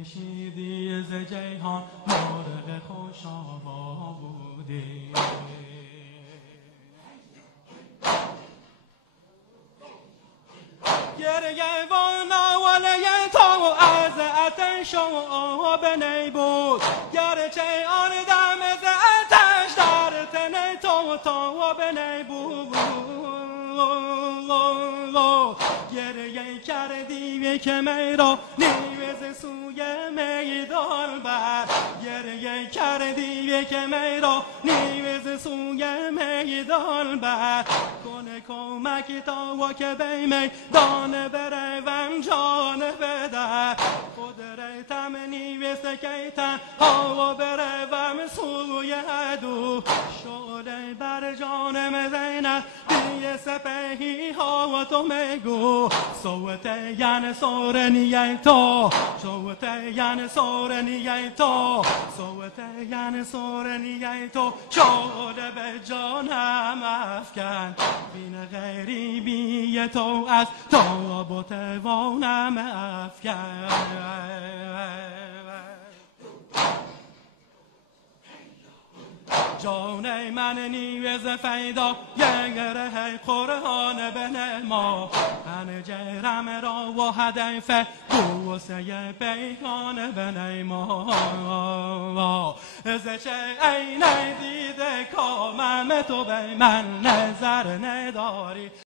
کشیدی ز جیهان مرغ خوش آوا بودی. گریه و نواله تو از آتش و آب نی بود، گرچه آن دم ز آتش در تن تو تاب نی بود. گریه کردی که می را نیوز سوی میدان بر، گریه کردی که می را نیوز سوی میدان بر. کنه کمک تا که بی میدان بروم جان بدر، خود ریتم نیوز که تنها بروم سوی عدو. شعله بر جانم زینب دیه سپهی ها تو میگو، صوت یعنی سورنی تو، صوت یعنی سورنی تو، صوت یعنی سورنی تو. شعله به جانم افکن بین غریبی تو از تاب و توانم افکن. جان من نیوز فیدا یگره قرآن بنما، هنجرم را و هدف بوسه پیکان بنما. از چه عین دیده کامم تو به من نظر نداری.